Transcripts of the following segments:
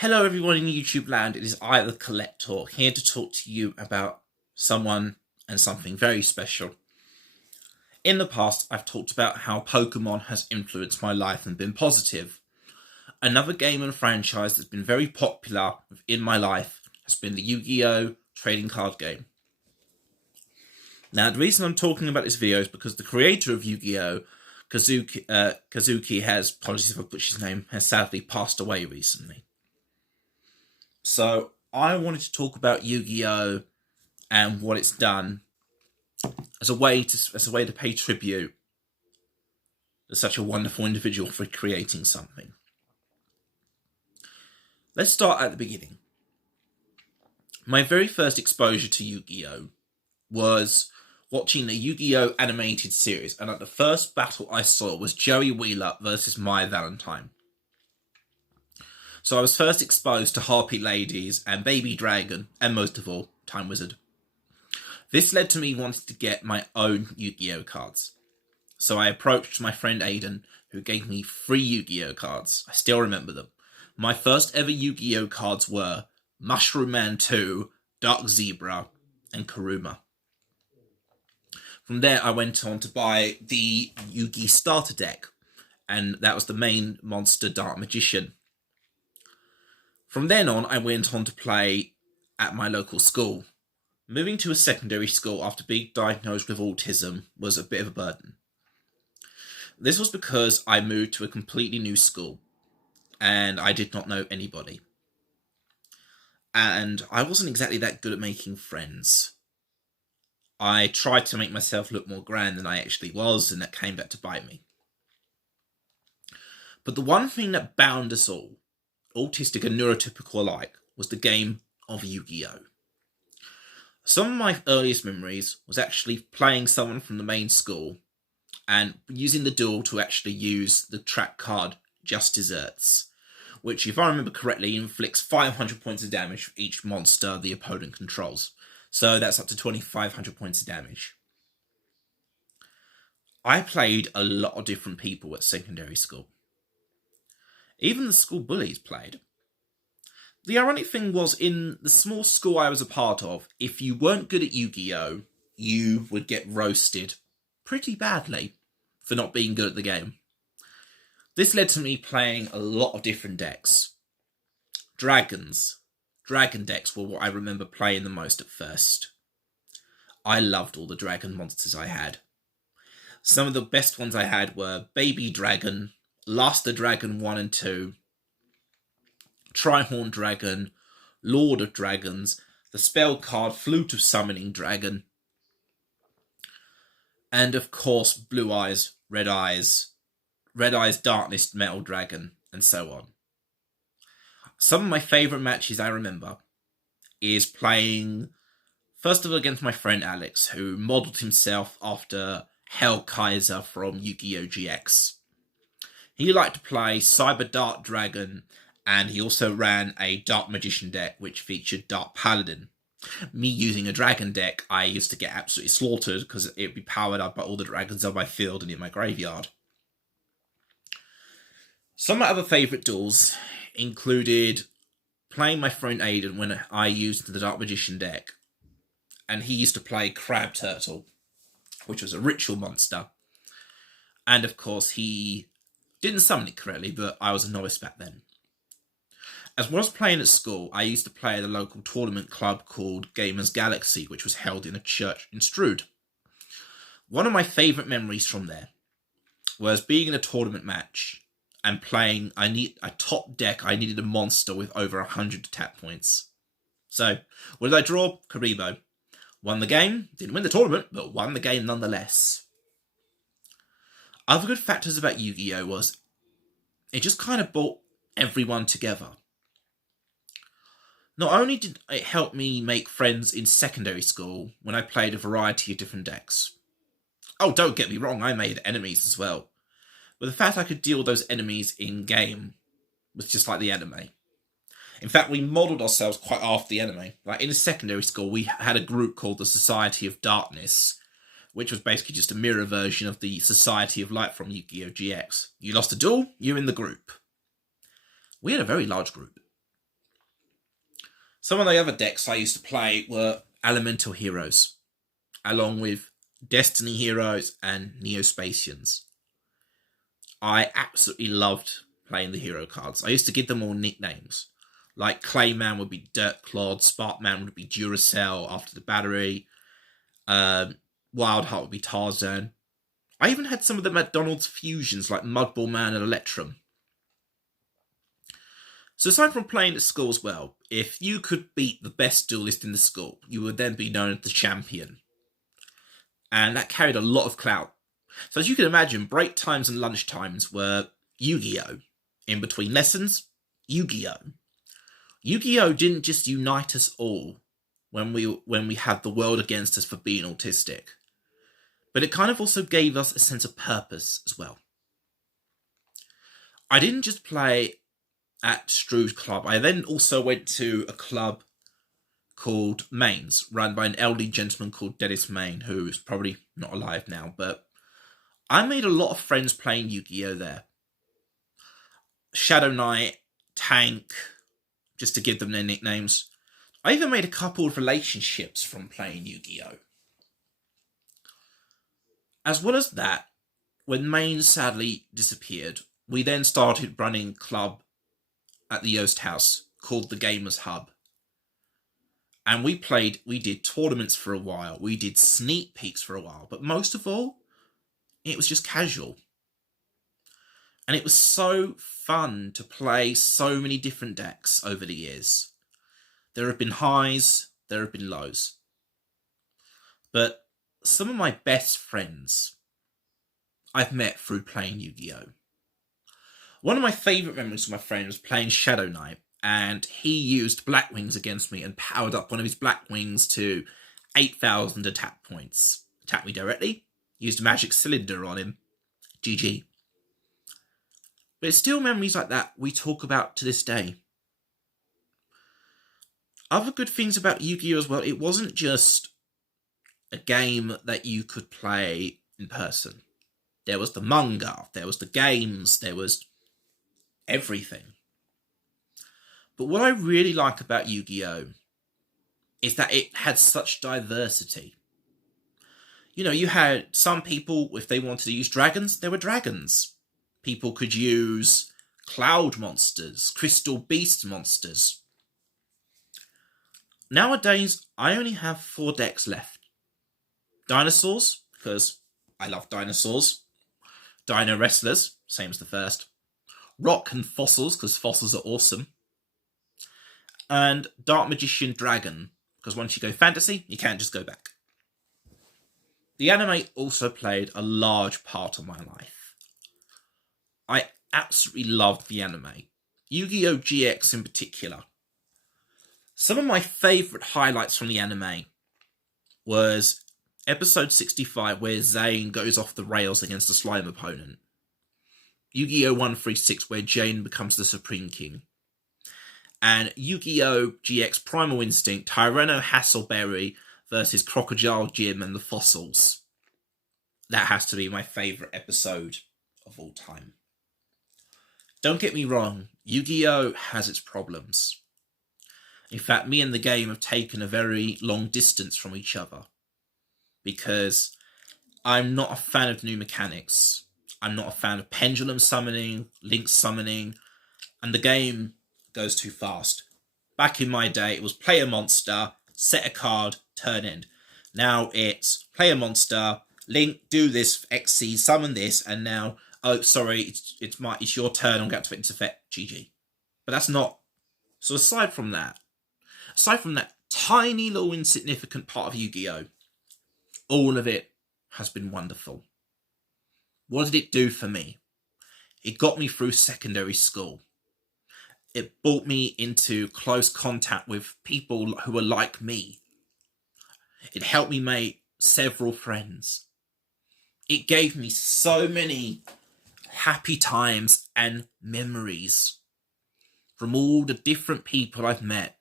Hello everyone in YouTube land, it is I, the Collector, here to talk to you about someone and something very special. In the past, I've talked about how Pokemon has influenced my life and been positive. Another game and franchise that's been very popular in my life has been the Yu-Gi-Oh! Trading card game. Now, the reason I'm talking about this video is because the creator of Yu-Gi-Oh! Kazuki has, apologies if I butchered his name, has sadly passed away recently. So I wanted to talk about Yu-Gi-Oh! And what it's done as a way to pay tribute to such a wonderful individual for creating something. Let's start at the beginning. My very first exposure to Yu-Gi-Oh! Was watching the Yu-Gi-Oh! Animated series, and the first battle I saw was Joey Wheeler versus Maya Valentine. So I was first exposed to Harpy Ladies and Baby Dragon, and most of all, Time Wizard. This led to me wanting to get my own Yu-Gi-Oh! Cards. So I approached my friend Aidan, who gave me 3 Yu-Gi-Oh! Cards. I still remember them. My first ever Yu-Gi-Oh! Cards were Mushroom Man 2, Dark Zebra, and Kuruma. From there, I went on to buy the Yu-Gi starter deck, and that was the main monster, Dark Magician. From then on, I went on to play at my local school. Moving to a secondary school after being diagnosed with autism was a bit of a burden. This was because I moved to a completely new school, and I did not know anybody. And I wasn't exactly that good at making friends. I tried to make myself look more grand than I actually was, and that came back to bite me. But the one thing that bound us all, autistic and neurotypical alike, was the game of Yu-Gi-Oh! Some of my earliest memories was actually playing someone from the main school and using the duel to actually use the track card Just Desserts, which, if I remember correctly, inflicts 500 points of damage for each monster the opponent controls. So that's up to 2,500 points of damage. I played a lot of different people at secondary school. Even the school bullies played. The ironic thing was, in the small school I was a part of, if you weren't good at Yu-Gi-Oh!, you would get roasted pretty badly for not being good at the game. This led to me playing a lot of different decks. Dragon decks were what I remember playing the most at first. I loved all the dragon monsters I had. Some of the best ones I had were Baby Dragon, Laster Dragon 1 and 2, Trihorn Dragon, Lord of Dragons, the spell card Flute of Summoning Dragon, and of course Blue Eyes, Red Eyes Darkness Metal Dragon, and so on. Some of my favourite matches I remember is playing, first of all, against my friend Alex, who modelled himself after Hell Kaiser from Yu-Gi-Oh! GX. He liked to play Cyber Dark Dragon, and he also ran a Dark Magician deck, which featured Dark Paladin. Me using a dragon deck, I used to get absolutely slaughtered because it would be powered up by all the dragons on my field and in my graveyard. Some of my other favourite duels included playing my friend Aidan when I used the Dark Magician deck, and he used to play Crab Turtle, which was a ritual monster. And of course, he didn't summon it correctly, but I was a novice back then. As well as playing at school, I used to play at a local tournament club called Gamers Galaxy, which was held in a church in Strood. One of my favourite memories from there was being in a tournament match and playing a top deck. I needed a monster with over 100 attack points. So, what did I draw? Karibo. Won the game, didn't win the tournament, but won the game nonetheless. Other good factors about Yu-Gi-Oh! Was it just kind of brought everyone together. Not only did it help me make friends in secondary school when I played a variety of different decks. Oh, don't get me wrong, I made enemies as well. But the fact I could deal with those enemies in-game was just like the anime. In fact, we modelled ourselves quite after the anime. Like in secondary school, we had a group called the Society of Darkness, which was basically just a mirror version of the Society of Light from Yu-Gi-Oh! GX. You lost a duel, you're in the group. We had a very large group. Some of the other decks I used to play were Elemental Heroes, along with Destiny Heroes and Neospatians. I absolutely loved playing the hero cards. I used to give them all nicknames. Like Clayman would be Dirt Clod, Sparkman would be Duracell after the battery, Wildheart would be Tarzan. I even had some of the McDonald's fusions like Mudball Man and Electrum. So aside from playing at school as well, if you could beat the best duelist in the school, you would then be known as the champion. And that carried a lot of clout. So as you can imagine, break times and lunch times were Yu-Gi-Oh! In between lessons, Yu-Gi-Oh! Yu-Gi-Oh! Didn't just unite us all when we had the world against us for being autistic, but it kind of also gave us a sense of purpose as well. I didn't just play at Struve's club. I then also went to a club called Mainz, run by an elderly gentleman called Dennis Main, who is probably not alive now, but I made a lot of friends playing Yu-Gi-Oh! There. Shadow Knight, Tank, just to give them their nicknames. I even made a couple of relationships from playing Yu-Gi-Oh! As well as that, when Mainz sadly disappeared, we then started running a club at the Yoast House called the Gamers Hub. And we did tournaments for a while, we did sneak peeks for a while, but most of all, it was just casual. And it was so fun to play so many different decks over the years. There have been highs, there have been lows. But some of my best friends I've met through playing Yu-Gi-Oh! One of my favourite memories of my friend was playing Shadow Knight, and he used Black Wings against me and powered up one of his Black Wings to 8,000 attack points. Attacked me directly, used a magic cylinder on him. GG. But it's still memories like that we talk about to this day. Other good things about Yu-Gi-Oh! As well, it wasn't just a game that you could play in person. There was the manga, there was the games, there was everything. But what I really like about Yu-Gi-Oh! Is that it had such diversity. You know, you had some people, if they wanted to use dragons, there were dragons. People could use cloud monsters, crystal beast monsters. Nowadays, I only have 4 decks left. Dinosaurs, because I love dinosaurs. Dino Wrestlers, same as the first. Rock and Fossils, because fossils are awesome. And Dark Magician Dragon, because once you go fantasy, you can't just go back. The anime also played a large part of my life. I absolutely loved the anime. Yu-Gi-Oh! GX in particular. Some of my favourite highlights from the anime was episode 65, where Zane goes off the rails against a slime opponent. Yu-Gi-Oh! 136, where Jane becomes the Supreme King. And Yu-Gi-Oh! GX Primal Instinct, Tyranno Hasselberry versus Crocodile Jim and the Fossils. That has to be my favourite episode of all time. Don't get me wrong, Yu-Gi-Oh! Has its problems. In fact, me and the game have taken a very long distance from each other, because I'm not a fan of new mechanics. I'm not a fan of pendulum summoning, link summoning, and the game goes too fast. Back in my day, it was play a monster, set a card, turn end. Now it's play a monster, link, do this, XC, summon this, and now, oh, sorry, it's your turn, I'm going to activate this effect, GG. But that's not. So aside from that tiny little insignificant part of Yu-Gi-Oh!, all of it has been wonderful. What did it do for me? It got me through secondary school. It brought me into close contact with people who were like me. It helped me make several friends. It gave me so many happy times and memories from all the different people I've met.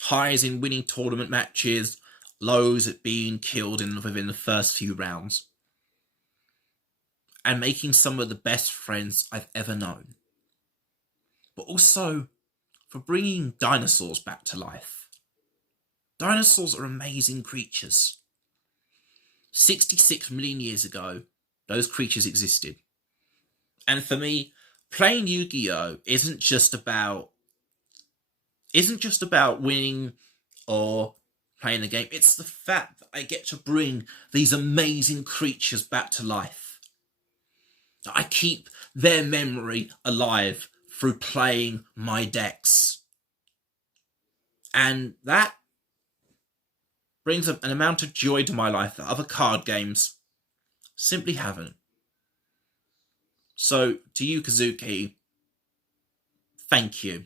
Highs in winning tournament matches, lows at being killed within the first few rounds. And making some of the best friends I've ever known. But also for bringing dinosaurs back to life. Dinosaurs are amazing creatures. 66 million years ago, those creatures existed. And for me, playing Yu-Gi-Oh! isn't just about winning or playing the game. It's the fact that I get to bring these amazing creatures back to life. I keep their memory alive through playing my decks. And that brings an amount of joy to my life that other card games simply haven't. So, to you, Kazuki, thank you.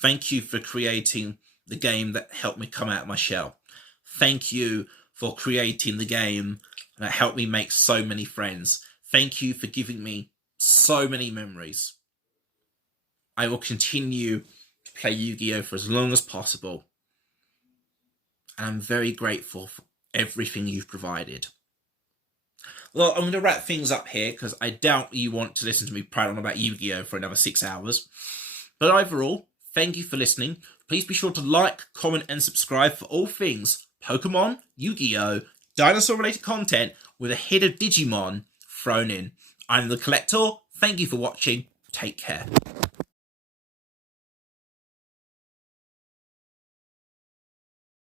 Thank you for creating the game that helped me come out of my shell. Thank you for creating the game that helped me make so many friends. Thank you for giving me so many memories. I will continue to play Yu-Gi-Oh! For as long as possible. And I'm very grateful for everything you've provided. Well, I'm going to wrap things up here because I doubt you want to listen to me prattle on about Yu-Gi-Oh! For another 6 hours. But overall, thank you for listening. Please be sure to like, comment, and subscribe for all things Pokemon, Yu-Gi-Oh!, dinosaur-related content with a hit of Digimon thrown in. I'm the Collector. Thank you for watching. Take care.